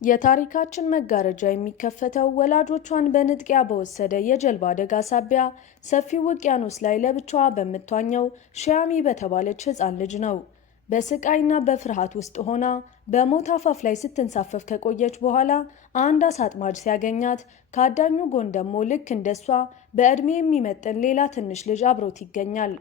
የታሪካችን መጋረጃ የሚከፈተው ወላጆቿን በንጥቂያ በወሰደ የጀልባ አደጋ ሳቢያ ሰፊው ውቅያኖስ ላይ ለብቻዋ በምትዋኘው ሺያሚ በተባለች ሕፃን ልጅ ነው። በስቃይና በፍርሃት ውስጥ ሆና በሞት አፋፍ ላይ ስትንሳፈፍ ከቆየች በኋላ አንድ አሳ አጥማጅ ሲያገኛት ከአዳኙ ጎን ደግሞ ልክ እንደሷ በዕድሜ የሚመጥን ሌላ ትንሽ ልጅ አብሮት ይገኛል።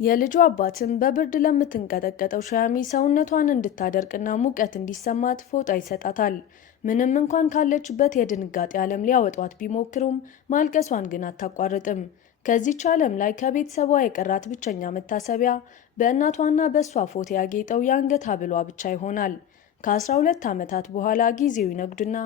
የልጁ አባትም በብርድ ለምትንቀጠቀጠው ሺያሚ ሰውነቷን እንድታደርቅና ሙቀት እንዲሰማት ፎጣ ይሰጣታል። ምንም እንኳን ካለችበት የድንጋጤ ዓለም ሊያወጧት ቢሞክሩም ማልቀሷን ግን አታቋርጥም። ከዚች ዓለም ላይ ከቤተሰቧ የቀራት ብቸኛ መታሰቢያ በእናቷና በእሷ ፎቶ ያጌጠው የአንገት ሐብሏ ብቻ ይሆናል። ከ12 ዓመታት በኋላ ጊዜው ይነጉድና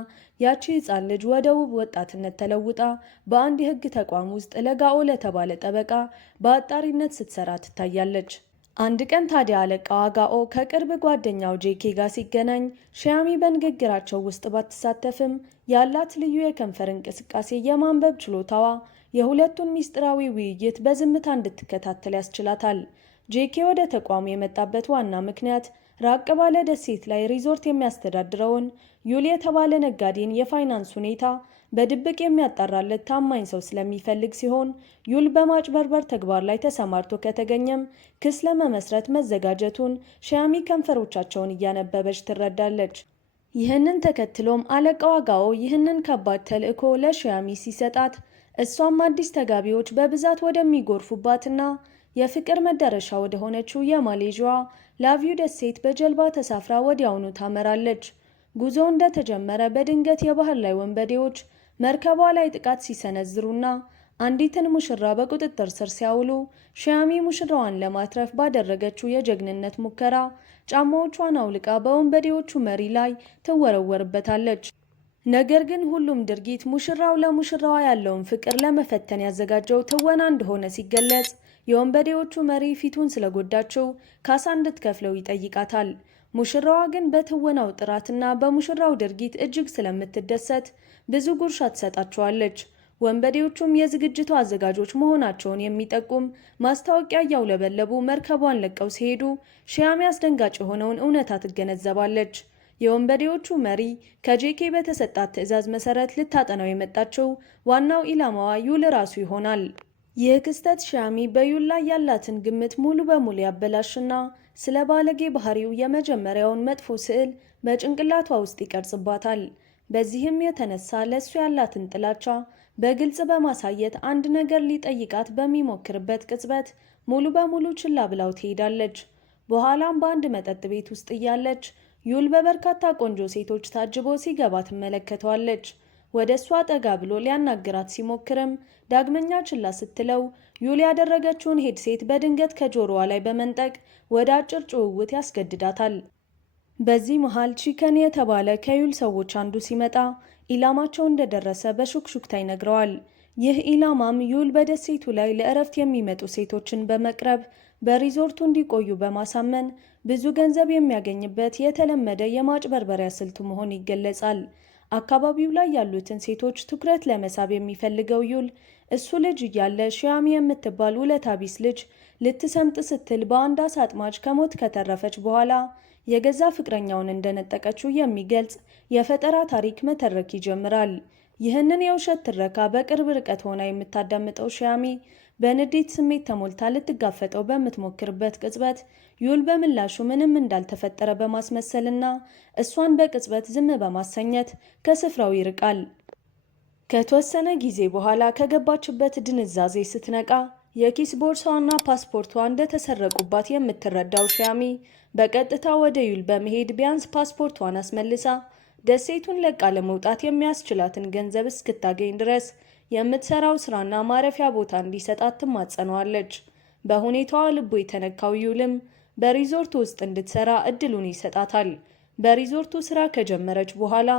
ያቺ ሕፃን ልጅ ወደ ውብ ወጣትነት ተለውጣ በአንድ የሕግ ተቋም ውስጥ ለጋኦ ለተባለ ጠበቃ በአጣሪነት ስትሰራ ትታያለች። አንድ ቀን ታዲያ አለቃዋ ጋኦ ከቅርብ ጓደኛው ጄኬ ጋር ሲገናኝ ሺያሚ በንግግራቸው ውስጥ ባትሳተፍም ያላት ልዩ የከንፈር እንቅስቃሴ የማንበብ ችሎታዋ የሁለቱን ሚስጥራዊ ውይይት በዝምታ እንድትከታተል ያስችላታል። ጄኬ ወደ ተቋሙ የመጣበት ዋና ምክንያት ራቅ ባለ ደሴት ላይ ሪዞርት የሚያስተዳድረውን ዩል የተባለ ነጋዴን የፋይናንስ ሁኔታ በድብቅ የሚያጣራለት ታማኝ ሰው ስለሚፈልግ ሲሆን ዩል በማጭበርበር ተግባር ላይ ተሰማርቶ ከተገኘም ክስ ለመመስረት መዘጋጀቱን ሺያሚ ከንፈሮቻቸውን እያነበበች ትረዳለች። ይህንን ተከትሎም አለቃዋ ጋኦ ይህንን ከባድ ተልዕኮ ለሺያሚ ሲሰጣት እሷም አዲስ ተጋቢዎች በብዛት ወደሚጎርፉባትና የፍቅር መዳረሻ ወደ ሆነችው የማሌዥያ ላቪው ደሴት በጀልባ ተሳፍራ ወዲያውኑ ታመራለች። ጉዞ እንደተጀመረ በድንገት የባህር ላይ ወንበዴዎች መርከቧ ላይ ጥቃት ሲሰነዝሩና አንዲትን ሙሽራ በቁጥጥር ስር ሲያውሉ ሺያሚ ሙሽራዋን ለማትረፍ ባደረገችው የጀግንነት ሙከራ ጫማዎቿን አውልቃ በወንበዴዎቹ መሪ ላይ ትወረወርበታለች። ነገር ግን ሁሉም ድርጊት ሙሽራው ለሙሽራዋ ያለውን ፍቅር ለመፈተን ያዘጋጀው ትወና እንደሆነ ሲገለጽ የወንበዴዎቹ መሪ ፊቱን ስለጎዳቸው ካሳ እንድትከፍለው ይጠይቃታል። ሙሽራዋ ግን በትወናው ጥራትና በሙሽራው ድርጊት እጅግ ስለምትደሰት ብዙ ጉርሻ ትሰጣቸዋለች። ወንበዴዎቹም የዝግጅቱ አዘጋጆች መሆናቸውን የሚጠቁም ማስታወቂያ እያውለበለቡ መርከቧን ለቀው ሲሄዱ ሺያሚ አስደንጋጭ የሆነውን እውነታ ትገነዘባለች። የወንበዴዎቹ መሪ ከጄኬ በተሰጣት ትዕዛዝ መሰረት ልታጠናው የመጣችው ዋናው ኢላማዋ ዩል ራሱ ይሆናል። ይህ ክስተት ሺያሚ በዩል ላይ ያላትን ግምት ሙሉ በሙሉ ያበላሽና ስለ ባለጌ ባህሪው የመጀመሪያውን መጥፎ ስዕል በጭንቅላቷ ውስጥ ይቀርጽባታል። በዚህም የተነሳ ለእሱ ያላትን ጥላቻ በግልጽ በማሳየት አንድ ነገር ሊጠይቃት በሚሞክርበት ቅጽበት ሙሉ በሙሉ ችላ ብላው ትሄዳለች። በኋላም በአንድ መጠጥ ቤት ውስጥ እያለች ዩል በበርካታ ቆንጆ ሴቶች ታጅቦ ሲገባ ትመለከተዋለች። ወደ እሷ ጠጋ ብሎ ሊያናግራት ሲሞክርም ዳግመኛ ችላ ስትለው ዩል ያደረገችውን ሄድሴት በድንገት ከጆሮዋ ላይ በመንጠቅ ወደ አጭር ጭውውት ያስገድዳታል። በዚህ መሃል ቺከን የተባለ ከዩል ሰዎች አንዱ ሲመጣ ኢላማቸው እንደደረሰ በሹክሹክታ ይነግረዋል። ይህ ኢላማም ዩል በደሴቱ ላይ ለእረፍት የሚመጡ ሴቶችን በመቅረብ በሪዞርቱ እንዲቆዩ በማሳመን ብዙ ገንዘብ የሚያገኝበት የተለመደ የማጭበርበሪያ ስልቱ መሆን ይገለጻል። አካባቢው ላይ ያሉትን ሴቶች ትኩረት ለመሳብ የሚፈልገው ዩል እሱ ልጅ እያለ ሺያሚ የምትባል ውለታ ቢስ ልጅ ልትሰምጥ ስትል በአንድ አሳ አጥማጅ ከሞት ከተረፈች በኋላ የገዛ ፍቅረኛውን እንደነጠቀችው የሚገልጽ የፈጠራ ታሪክ መተረክ ይጀምራል። ይህንን የውሸት ትረካ በቅርብ ርቀት ሆና የምታዳምጠው ሺያሚ በንዴት ስሜት ተሞልታ ልትጋፈጠው በምትሞክርበት ቅጽበት ዩል በምላሹ ምንም እንዳልተፈጠረ በማስመሰልና እሷን በቅጽበት ዝም በማሰኘት ከስፍራው ይርቃል። ከተወሰነ ጊዜ በኋላ ከገባችበት ድንዛዜ ስትነቃ የኪስ ቦርሳዋና ፓስፖርቷ እንደተሰረቁባት የምትረዳው ሺያሚ በቀጥታ ወደ ዩል በመሄድ ቢያንስ ፓስፖርቷን አስመልሳ ደሴቱን ለቃ ለመውጣት የሚያስችላትን ገንዘብ እስክታገኝ ድረስ የምትሰራው ስራና ማረፊያ ቦታ እንዲሰጣት ትማጸነዋለች። በሁኔታዋ ልቡ የተነካው ዩልም በሪዞርቱ ውስጥ እንድትሰራ እድሉን ይሰጣታል። በሪዞርቱ ስራ ከጀመረች በኋላ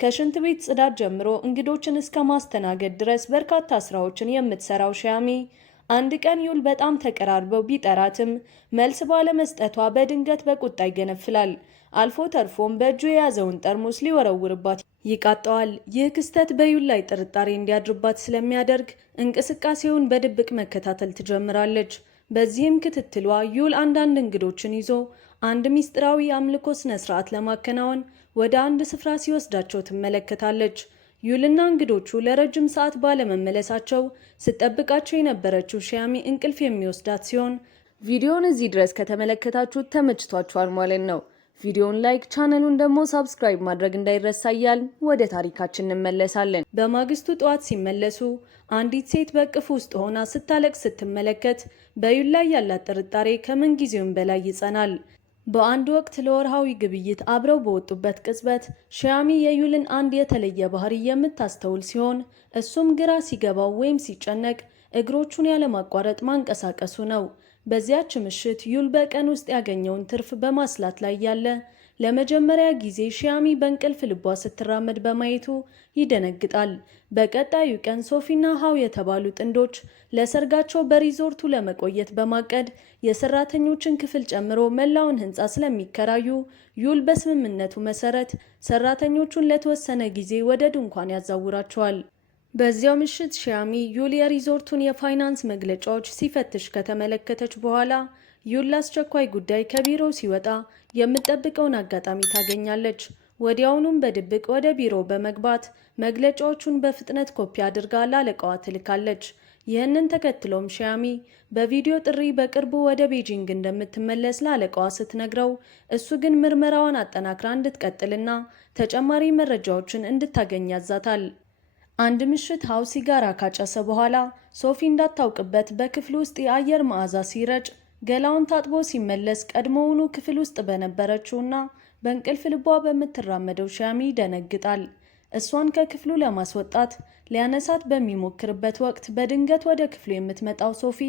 ከሽንት ቤት ጽዳት ጀምሮ እንግዶችን እስከ ማስተናገድ ድረስ በርካታ ስራዎችን የምትሰራው ሺያሚ አንድ ቀን ዩል በጣም ተቀራርበው ቢጠራትም መልስ ባለመስጠቷ በድንገት በቁጣ ይገነፍላል። አልፎ ተርፎም በእጁ የያዘውን ጠርሙስ ሊወረውርባት ይቃጣዋል። ይህ ክስተት በዩል ላይ ጥርጣሬ እንዲያድርባት ስለሚያደርግ እንቅስቃሴውን በድብቅ መከታተል ትጀምራለች። በዚህም ክትትሏ ዩል አንዳንድ እንግዶችን ይዞ አንድ ሚስጥራዊ አምልኮ ስነ ስርዓት ለማከናወን ወደ አንድ ስፍራ ሲወስዳቸው ትመለከታለች። ዩልና እንግዶቹ ለረጅም ሰዓት ባለመመለሳቸው ስትጠብቃቸው የነበረችው ሺያሚ እንቅልፍ የሚወስዳት ሲሆን ቪዲዮውን እዚህ ድረስ ከተመለከታችሁ ተመችቷችኋል ማለት ነው። ቪዲዮውን ላይክ፣ ቻናሉን ደግሞ ሳብስክራይብ ማድረግ እንዳይረሳ እያልን ወደ ታሪካችን እንመለሳለን። በማግስቱ ጠዋት ሲመለሱ አንዲት ሴት በእቅፍ ውስጥ ሆና ስታለቅስ ስትመለከት በዩል ላይ ያላት ጥርጣሬ ከምን ጊዜውም በላይ ይጸናል። በአንድ ወቅት ለወርሃዊ ግብይት አብረው በወጡበት ቅጽበት ሺያሚ የዩልን አንድ የተለየ ባህሪ የምታስተውል ሲሆን እሱም ግራ ሲገባው ወይም ሲጨነቅ እግሮቹን ያለማቋረጥ ማንቀሳቀሱ ነው። በዚያች ምሽት ዩል በቀን ውስጥ ያገኘውን ትርፍ በማስላት ላይ ያለ ለመጀመሪያ ጊዜ ሺያሚ በእንቅልፍ ልቧ ስትራመድ በማየቱ ይደነግጣል። በቀጣዩ ቀን ሶፊና ሃው የተባሉ ጥንዶች ለሰርጋቸው በሪዞርቱ ለመቆየት በማቀድ የሰራተኞችን ክፍል ጨምሮ መላውን ሕንፃ ስለሚከራዩ ዩል በስምምነቱ መሰረት ሰራተኞቹን ለተወሰነ ጊዜ ወደ ድንኳን ያዛውራቸዋል። በዚያው ምሽት ሺያሚ ዩል የሪዞርቱን የፋይናንስ መግለጫዎች ሲፈትሽ ከተመለከተች በኋላ ዩል ለአስቸኳይ ጉዳይ ከቢሮው ሲወጣ የምትጠብቀውን አጋጣሚ ታገኛለች። ወዲያውኑም በድብቅ ወደ ቢሮ በመግባት መግለጫዎቹን በፍጥነት ኮፒ አድርጋ ላለቃዋ ትልካለች። ይህንን ተከትሎም ሺያሚ በቪዲዮ ጥሪ በቅርቡ ወደ ቤጂንግ እንደምትመለስ ላለቃዋ ስትነግረው እሱ ግን ምርመራዋን አጠናክራ እንድትቀጥልና ተጨማሪ መረጃዎችን እንድታገኝ ያዛታል። አንድ ምሽት ሃው ሲጋራ ካጨሰ በኋላ ሶፊ እንዳታውቅበት በክፍል ውስጥ የአየር መዓዛ ሲረጭ ገላውን ታጥቦ ሲመለስ ቀድሞውኑ ክፍል ውስጥ በነበረችውና በእንቅልፍ ልቧ በምትራመደው ሺያሚ ይደነግጣል። እሷን ከክፍሉ ለማስወጣት ሊያነሳት በሚሞክርበት ወቅት በድንገት ወደ ክፍሉ የምትመጣው ሶፊ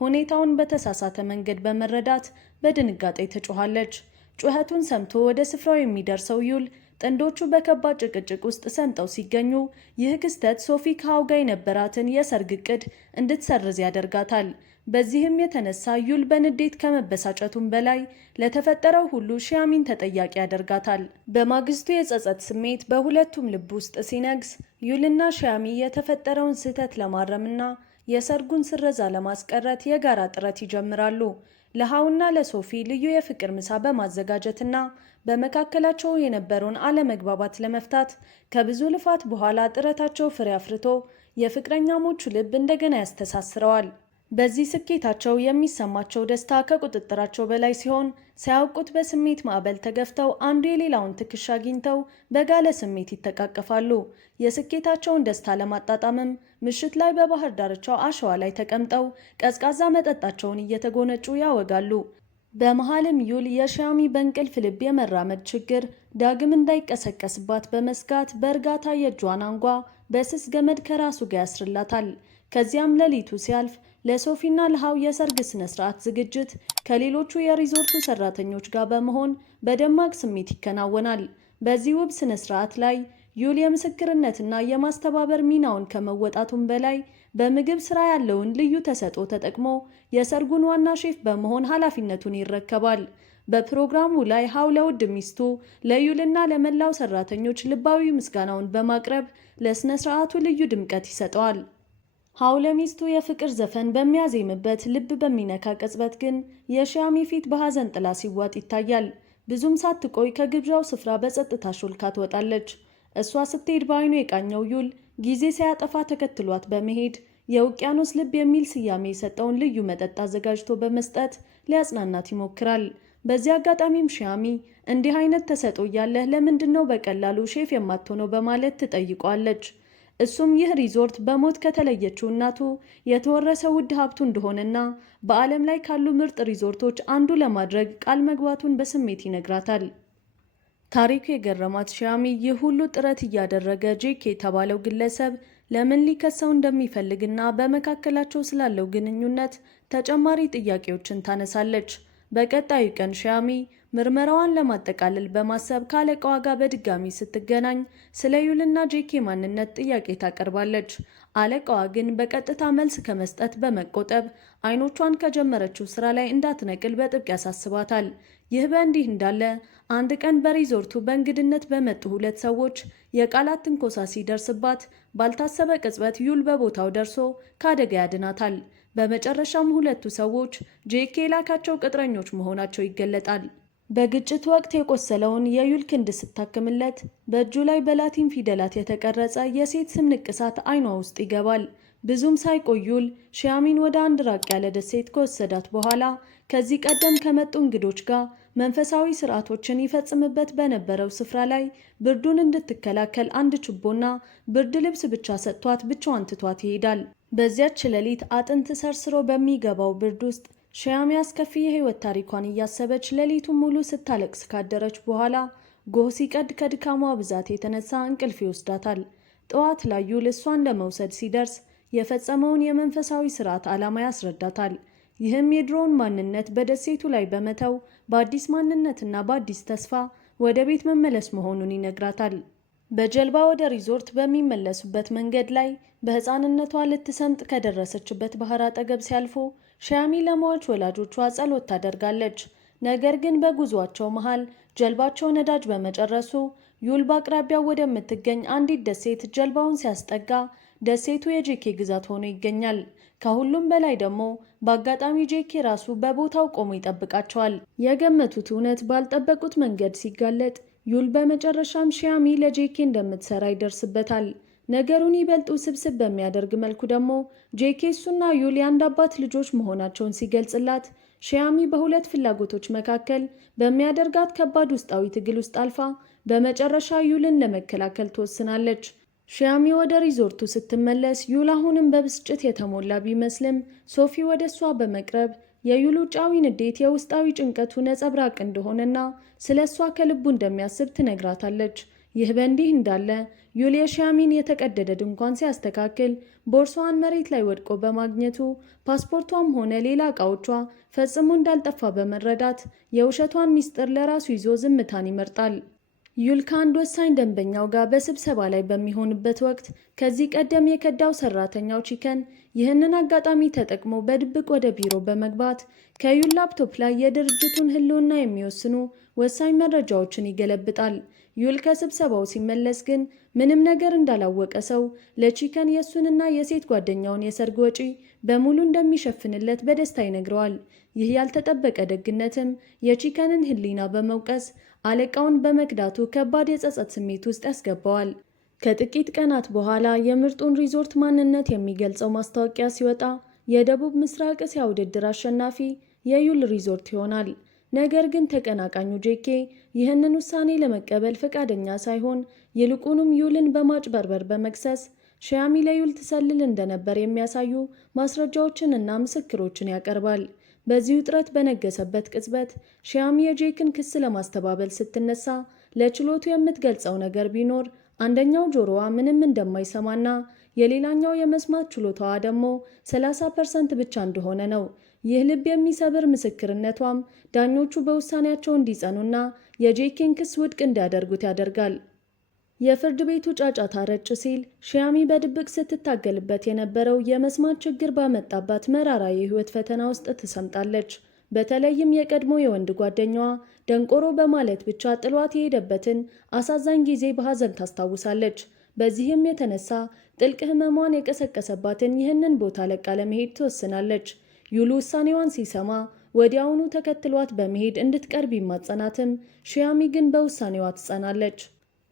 ሁኔታውን በተሳሳተ መንገድ በመረዳት በድንጋጤ ትጮኻለች። ጩኸቱን ሰምቶ ወደ ስፍራው የሚደርሰው ዩል ጥንዶቹ በከባድ ጭቅጭቅ ውስጥ ሰምጠው ሲገኙ ይህ ክስተት ሶፊ ከሃው ጋር የነበራትን የሰርግ ዕቅድ እንድትሰርዝ ያደርጋታል። በዚህም የተነሳ ዩል በንዴት ከመበሳጨቱም በላይ ለተፈጠረው ሁሉ ሺያሚን ተጠያቂ ያደርጋታል። በማግስቱ የጸጸት ስሜት በሁለቱም ልብ ውስጥ ሲነግስ ዩልና ሺያሚ የተፈጠረውን ስህተት ለማረምና የሰርጉን ስረዛ ለማስቀረት የጋራ ጥረት ይጀምራሉ። ለሃውና ለሶፊ ልዩ የፍቅር ምሳ በማዘጋጀትና በመካከላቸው የነበረውን አለመግባባት ለመፍታት ከብዙ ልፋት በኋላ ጥረታቸው ፍሬ አፍርቶ የፍቅረኛሞቹ ልብ እንደገና ያስተሳስረዋል። በዚህ ስኬታቸው የሚሰማቸው ደስታ ከቁጥጥራቸው በላይ ሲሆን ሳያውቁት በስሜት ማዕበል ተገፍተው አንዱ የሌላውን ትከሻ አግኝተው በጋለ ስሜት ይተቃቀፋሉ። የስኬታቸውን ደስታ ለማጣጣምም ምሽት ላይ በባህር ዳርቻው አሸዋ ላይ ተቀምጠው ቀዝቃዛ መጠጣቸውን እየተጎነጩ ያወጋሉ። በመሃልም ዩል የሺያሚ በእንቅልፍ ልብ የመራመድ ችግር ዳግም እንዳይቀሰቀስባት በመስጋት በእርጋታ የእጇን አንጓ በስስ ገመድ ከራሱ ጋር ያስርላታል። ከዚያም ሌሊቱ ሲያልፍ ለሶፊና ለሃው የሰርግ ስነ ስርዓት ዝግጅት ከሌሎቹ የሪዞርቱ ሰራተኞች ጋር በመሆን በደማቅ ስሜት ይከናወናል። በዚህ ውብ ስነ ስርዓት ላይ ዩል የምስክርነትና የማስተባበር ሚናውን ከመወጣቱም በላይ በምግብ ስራ ያለውን ልዩ ተሰጥኦ ተጠቅሞ የሰርጉን ዋና ሼፍ በመሆን ኃላፊነቱን ይረከባል። በፕሮግራሙ ላይ ሃው ለውድ ሚስቱ ለዩልና ለመላው ሰራተኞች ልባዊ ምስጋናውን በማቅረብ ለስነ ስርዓቱ ልዩ ድምቀት ይሰጠዋል። ሃው ለሚስቱ የፍቅር ዘፈን በሚያዜምበት ልብ በሚነካ ቅጽበት ግን የሺያሚ ፊት በሐዘን ጥላ ሲዋጥ ይታያል። ብዙም ሳትቆይ ከግብዣው ስፍራ በጸጥታ ሾልካ ትወጣለች። እሷ ስትሄድ በአይኑ የቃኘው ዩል ጊዜ ሳያጠፋ ተከትሏት በመሄድ የውቅያኖስ ልብ የሚል ስያሜ የሰጠውን ልዩ መጠጥ አዘጋጅቶ በመስጠት ሊያጽናናት ይሞክራል። በዚህ አጋጣሚም ሺያሚ እንዲህ አይነት ተሰጥኦ እያለህ ለምንድን ነው በቀላሉ ሼፍ የማትሆነው በማለት ትጠይቋለች። እሱም ይህ ሪዞርት በሞት ከተለየችው እናቱ የተወረሰ ውድ ሀብቱ እንደሆነና በዓለም ላይ ካሉ ምርጥ ሪዞርቶች አንዱ ለማድረግ ቃል መግባቱን በስሜት ይነግራታል። ታሪኩ የገረማት ሺያሚ ይህ ሁሉ ጥረት እያደረገ ጄክ የተባለው ግለሰብ ለምን ሊከሰው እንደሚፈልግና በመካከላቸው ስላለው ግንኙነት ተጨማሪ ጥያቄዎችን ታነሳለች። በቀጣዩ ቀን ሺያሚ ምርመራዋን ለማጠቃለል በማሰብ ከአለቃዋ ጋር በድጋሚ ስትገናኝ ስለ ዩልና ጄኬ ማንነት ጥያቄ ታቀርባለች። አለቃዋ ግን በቀጥታ መልስ ከመስጠት በመቆጠብ አይኖቿን ከጀመረችው ስራ ላይ እንዳትነቅል በጥብቅ ያሳስባታል። ይህ በእንዲህ እንዳለ አንድ ቀን በሪዞርቱ በእንግድነት በመጡ ሁለት ሰዎች የቃላት ትንኮሳ ሲደርስባት ባልታሰበ ቅጽበት ዩል በቦታው ደርሶ ከአደጋ ያድናታል። በመጨረሻም ሁለቱ ሰዎች ጄኬ የላካቸው ቅጥረኞች መሆናቸው ይገለጣል። በግጭት ወቅት የቆሰለውን የዩል ክንድ ስታክምለት በእጁ ላይ በላቲን ፊደላት የተቀረጸ የሴት ስም ንቅሳት አይኗ ውስጥ ይገባል። ብዙም ሳይቆይ ዩል ሺያሚን ወደ አንድ ራቅ ያለ ደሴት ከወሰዳት በኋላ ከዚህ ቀደም ከመጡ እንግዶች ጋር መንፈሳዊ ስርዓቶችን ይፈጽምበት በነበረው ስፍራ ላይ ብርዱን እንድትከላከል አንድ ችቦና ብርድ ልብስ ብቻ ሰጥቷት ብቻዋን ትቷት ይሄዳል። በዚያች ሌሊት አጥንት ሰርስሮ በሚገባው ብርድ ውስጥ ሺያሚ አስከፊ የህይወት ታሪኳን እያሰበች ሌሊቱን ሙሉ ስታለቅስ ካደረች በኋላ ጎህ ሲቀድ ከድካሟ ብዛት የተነሳ እንቅልፍ ይወስዳታል። ጠዋት ላይ ዩል እሷን ለመውሰድ ሲደርስ የፈጸመውን የመንፈሳዊ ስርዓት ዓላማ ያስረዳታል። ይህም የድሮውን ማንነት በደሴቱ ላይ በመተው በአዲስ ማንነትና በአዲስ ተስፋ ወደ ቤት መመለስ መሆኑን ይነግራታል። በጀልባ ወደ ሪዞርት በሚመለሱበት መንገድ ላይ በህፃንነቷ ልትሰምጥ ከደረሰችበት ባህር አጠገብ ሲያልፉ ሺያሚ ለሟች ወላጆቿ ጸሎት ታደርጋለች። ነገር ግን በጉዟቸው መሃል ጀልባቸው ነዳጅ በመጨረሱ ዩል በአቅራቢያው ወደምትገኝ አንዲት ደሴት ጀልባውን ሲያስጠጋ ደሴቱ የጄኬ ግዛት ሆኖ ይገኛል። ከሁሉም በላይ ደግሞ በአጋጣሚ ጄኬ ራሱ በቦታው ቆሞ ይጠብቃቸዋል። የገመቱት እውነት ባልጠበቁት መንገድ ሲጋለጥ ዩል በመጨረሻም ሺያሚ ለጄኬ እንደምትሰራ ይደርስበታል። ነገሩን ይበልጥ ውስብስብ በሚያደርግ መልኩ ደግሞ ጄኬ እሱና ዩል የአንድ አባት ልጆች መሆናቸውን ሲገልጽላት ሺያሚ በሁለት ፍላጎቶች መካከል በሚያደርጋት ከባድ ውስጣዊ ትግል ውስጥ አልፋ በመጨረሻ ዩልን ለመከላከል ትወስናለች። ሺያሚ ወደ ሪዞርቱ ስትመለስ ዩል አሁንም በብስጭት የተሞላ ቢመስልም ሶፊ ወደ እሷ በመቅረብ የዩል ውጫዊ ንዴት የውስጣዊ ጭንቀቱ ነጸብራቅ እንደሆነና ስለ እሷ ከልቡ እንደሚያስብ ትነግራታለች። ይህ በእንዲህ እንዳለ ዩል የሺያሚን የተቀደደ ድንኳን ሲያስተካክል ቦርሳዋን መሬት ላይ ወድቆ በማግኘቱ ፓስፖርቷም ሆነ ሌላ ዕቃዎቿ ፈጽሞ እንዳልጠፋ በመረዳት የውሸቷን ሚስጥር ለራሱ ይዞ ዝምታን ይመርጣል። ዩል ከአንድ ወሳኝ ደንበኛው ጋር በስብሰባ ላይ በሚሆንበት ወቅት ከዚህ ቀደም የከዳው ሰራተኛው ቺከን ይህንን አጋጣሚ ተጠቅሞ በድብቅ ወደ ቢሮ በመግባት ከዩል ላፕቶፕ ላይ የድርጅቱን ሕልውና የሚወስኑ ወሳኝ መረጃዎችን ይገለብጣል። ዩል ከስብሰባው ሲመለስ ግን ምንም ነገር እንዳላወቀ ሰው ለቺከን የእሱንና የሴት ጓደኛውን የሰርግ ወጪ በሙሉ እንደሚሸፍንለት በደስታ ይነግረዋል። ይህ ያልተጠበቀ ደግነትም የቺከንን ሕሊና በመውቀስ አለቃውን በመክዳቱ ከባድ የጸጸት ስሜት ውስጥ ያስገባዋል። ከጥቂት ቀናት በኋላ የምርጡን ሪዞርት ማንነት የሚገልጸው ማስታወቂያ ሲወጣ የደቡብ ምስራቅ እስያ ውድድር አሸናፊ የዩል ሪዞርት ይሆናል። ነገር ግን ተቀናቃኙ ጄኬ ይህንን ውሳኔ ለመቀበል ፈቃደኛ ሳይሆን ይልቁንም ዩልን በማጭበርበር በመክሰስ ሺያሚ ለዩል ትሰልል እንደነበር የሚያሳዩ ማስረጃዎችንና ምስክሮችን ያቀርባል። በዚህ ውጥረት በነገሰበት ቅጽበት ሺያሚ የጄክን ክስ ለማስተባበል ስትነሳ ለችሎቱ የምትገልጸው ነገር ቢኖር አንደኛው ጆሮዋ ምንም እንደማይሰማና የሌላኛው የመስማት ችሎታዋ ደግሞ 30% ብቻ እንደሆነ ነው። ይህ ልብ የሚሰብር ምስክርነቷም ዳኞቹ በውሳኔያቸው እንዲጸኑና የጄኬን ክስ ውድቅ እንዲያደርጉት ያደርጋል። የፍርድ ቤቱ ጫጫታ ረጭ ሲል ሺያሚ በድብቅ ስትታገልበት የነበረው የመስማት ችግር ባመጣባት መራራ የህይወት ፈተና ውስጥ ትሰምጣለች። በተለይም የቀድሞ የወንድ ጓደኛዋ ደንቆሮ በማለት ብቻ ጥሏት የሄደበትን አሳዛኝ ጊዜ በሐዘን ታስታውሳለች። በዚህም የተነሳ ጥልቅ ህመሟን የቀሰቀሰባትን ይህንን ቦታ ለቃ ለመሄድ ትወስናለች። ዩል ውሳኔዋን ሲሰማ ወዲያውኑ ተከትሏት በመሄድ እንድትቀርብ ይማጸናትም፣ ሺያሚ ግን በውሳኔዋ ትጸናለች።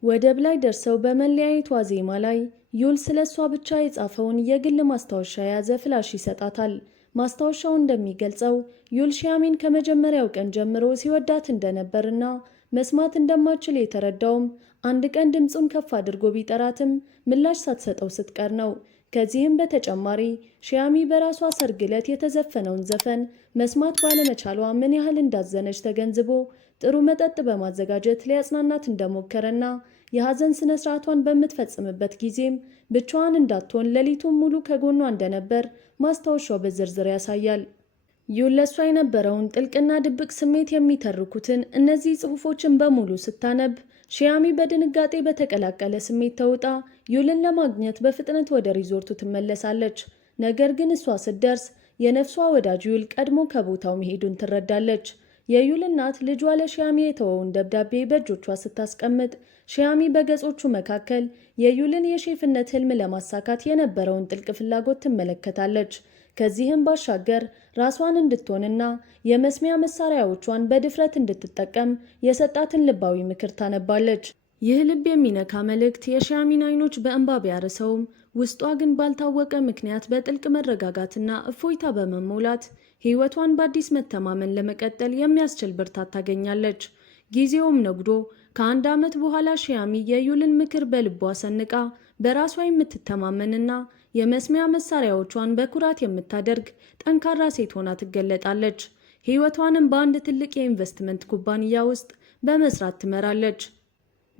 ወደብ ላይ ደርሰው በመለያየት ዋዜማ ላይ ዩል ስለ እሷ ብቻ የጻፈውን የግል ማስታወሻ የያዘ ፍላሽ ይሰጣታል። ማስታወሻው እንደሚገልጸው ዩል ሺያሚን ከመጀመሪያው ቀን ጀምሮ ሲወዳት እንደነበርና መስማት እንደማትችል የተረዳውም አንድ ቀን ድምፁን ከፍ አድርጎ ቢጠራትም ምላሽ ሳትሰጠው ስትቀር ነው። ከዚህም በተጨማሪ ሺያሚ በራሷ ሰርግ ዕለት የተዘፈነውን ዘፈን መስማት ባለመቻሏ ምን ያህል እንዳዘነች ተገንዝቦ ጥሩ መጠጥ በማዘጋጀት ሊያጽናናት እንደሞከረና የሐዘን ስነ ስርዓቷን በምትፈጽምበት ጊዜም ብቻዋን እንዳትሆን ሌሊቱን ሙሉ ከጎኗ እንደነበር ማስታወሻው በዝርዝር ያሳያል። ዩል ለሷ የነበረውን ጥልቅና ድብቅ ስሜት የሚተርኩትን እነዚህ ጽሑፎችን በሙሉ ስታነብ ሺያሚ በድንጋጤ በተቀላቀለ ስሜት ተውጣ ዩልን ለማግኘት በፍጥነት ወደ ሪዞርቱ ትመለሳለች። ነገር ግን እሷ ስትደርስ የነፍሷ ወዳጅ ዩል ቀድሞ ከቦታው መሄዱን ትረዳለች። የዩል እናት ልጇ ለሺያሚ የተወውን ደብዳቤ በእጆቿ ስታስቀምጥ ሺያሚ በገጾቹ መካከል የዩልን የሼፍነት ህልም ለማሳካት የነበረውን ጥልቅ ፍላጎት ትመለከታለች። ከዚህም ባሻገር ራሷን እንድትሆንና የመስሚያ መሳሪያዎቿን በድፍረት እንድትጠቀም የሰጣትን ልባዊ ምክር ታነባለች። ይህ ልብ የሚነካ መልእክት የሺያሚን አይኖች በእንባ ቢያርሰውም ውስጧ ግን ባልታወቀ ምክንያት በጥልቅ መረጋጋትና እፎይታ በመሞላት ሕይወቷን በአዲስ መተማመን ለመቀጠል የሚያስችል ብርታት ታገኛለች። ጊዜውም ነግዶ ከ1 ዓመት በኋላ ሺያሚ የዩልን ምክር በልቧ ሰንቃ በራሷ የምትተማመንና የመስሚያ መሳሪያዎቿን በኩራት የምታደርግ ጠንካራ ሴት ሆና ትገለጣለች። ሕይወቷንም በአንድ ትልቅ የኢንቨስትመንት ኩባንያ ውስጥ በመስራት ትመራለች።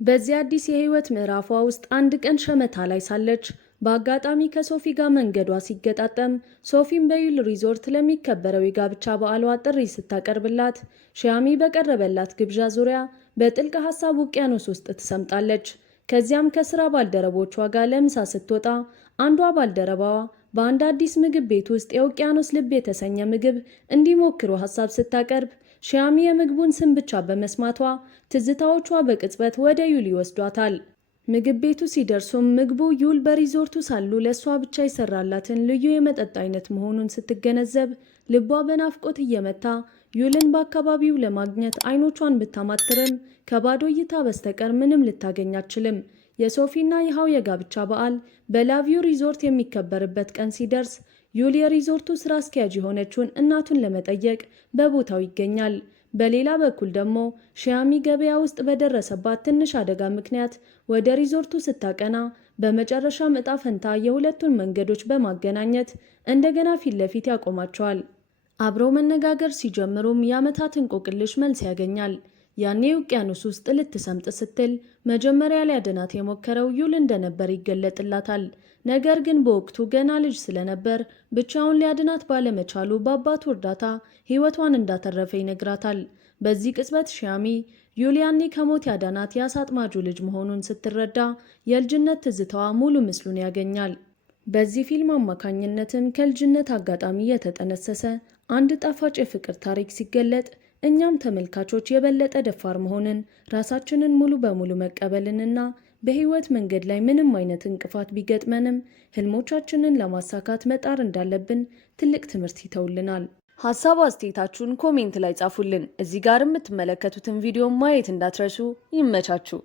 በዚህ አዲስ የህይወት ምዕራፏ ውስጥ አንድ ቀን ሸመታ ላይ ሳለች በአጋጣሚ ከሶፊ ጋር መንገዷ ሲገጣጠም ሶፊም በዩል ሪዞርት ለሚከበረው የጋብቻ በዓሏ ጥሪ ስታቀርብላት ሺያሚ በቀረበላት ግብዣ ዙሪያ በጥልቅ ሀሳብ ውቅያኖስ ውስጥ ትሰምጣለች። ከዚያም ከስራ ባልደረቦቿ ጋር ለምሳ ስትወጣ አንዷ ባልደረባዋ በአንድ አዲስ ምግብ ቤት ውስጥ የውቅያኖስ ልብ የተሰኘ ምግብ እንዲሞክሩ ሀሳብ ስታቀርብ ሺያሚ የምግቡን ስም ብቻ በመስማቷ ትዝታዎቿ በቅጽበት ወደ ዩል ይወስዷታል። ምግብ ቤቱ ሲደርሱም ምግቡ ዩል በሪዞርቱ ሳሉ ለእሷ ብቻ ይሰራላትን ልዩ የመጠጥ አይነት መሆኑን ስትገነዘብ ልቧ በናፍቆት እየመታ ዩልን በአካባቢው ለማግኘት አይኖቿን ብታማትርም ከባዶ እይታ በስተቀር ምንም ልታገኝ አትችልም። የሶፊና ይሃው የጋብቻ በዓል በላቪው ሪዞርት የሚከበርበት ቀን ሲደርስ ዩል የሪዞርቱ ስራ አስኪያጅ የሆነችውን እናቱን ለመጠየቅ በቦታው ይገኛል። በሌላ በኩል ደግሞ ሺያሚ ገበያ ውስጥ በደረሰባት ትንሽ አደጋ ምክንያት ወደ ሪዞርቱ ስታቀና በመጨረሻም ዕጣ ፈንታ የሁለቱን መንገዶች በማገናኘት እንደገና ፊት ለፊት ያቆማቸዋል። አብረው መነጋገር ሲጀምሩም የዓመታት እንቆቅልሽ መልስ ያገኛል። ያኔ ውቅያኖስ ውስጥ ልትሰምጥ ስትል መጀመሪያ ሊያድናት የሞከረው ዩል እንደነበር ይገለጥላታል። ነገር ግን በወቅቱ ገና ልጅ ስለነበር ብቻውን ሊያድናት ባለመቻሉ በአባቱ እርዳታ ሕይወቷን እንዳተረፈ ይነግራታል። በዚህ ቅጽበት ሺያሚ ዩል ያኔ ከሞት ያዳናት የአሳ አጥማጁ ልጅ መሆኑን ስትረዳ የልጅነት ትዝታዋ ሙሉ ምስሉን ያገኛል። በዚህ ፊልም አማካኝነትም ከልጅነት አጋጣሚ የተጠነሰሰ አንድ ጣፋጭ የፍቅር ታሪክ ሲገለጥ እኛም ተመልካቾች የበለጠ ደፋር መሆንን፣ ራሳችንን ሙሉ በሙሉ መቀበልንና በህይወት መንገድ ላይ ምንም አይነት እንቅፋት ቢገጥመንም ህልሞቻችንን ለማሳካት መጣር እንዳለብን ትልቅ ትምህርት ይተውልናል። ሀሳብ አስተያየታችሁን ኮሜንት ላይ ጻፉልን። እዚህ ጋር የምትመለከቱትን ቪዲዮ ማየት እንዳትረሱ። ይመቻችሁ።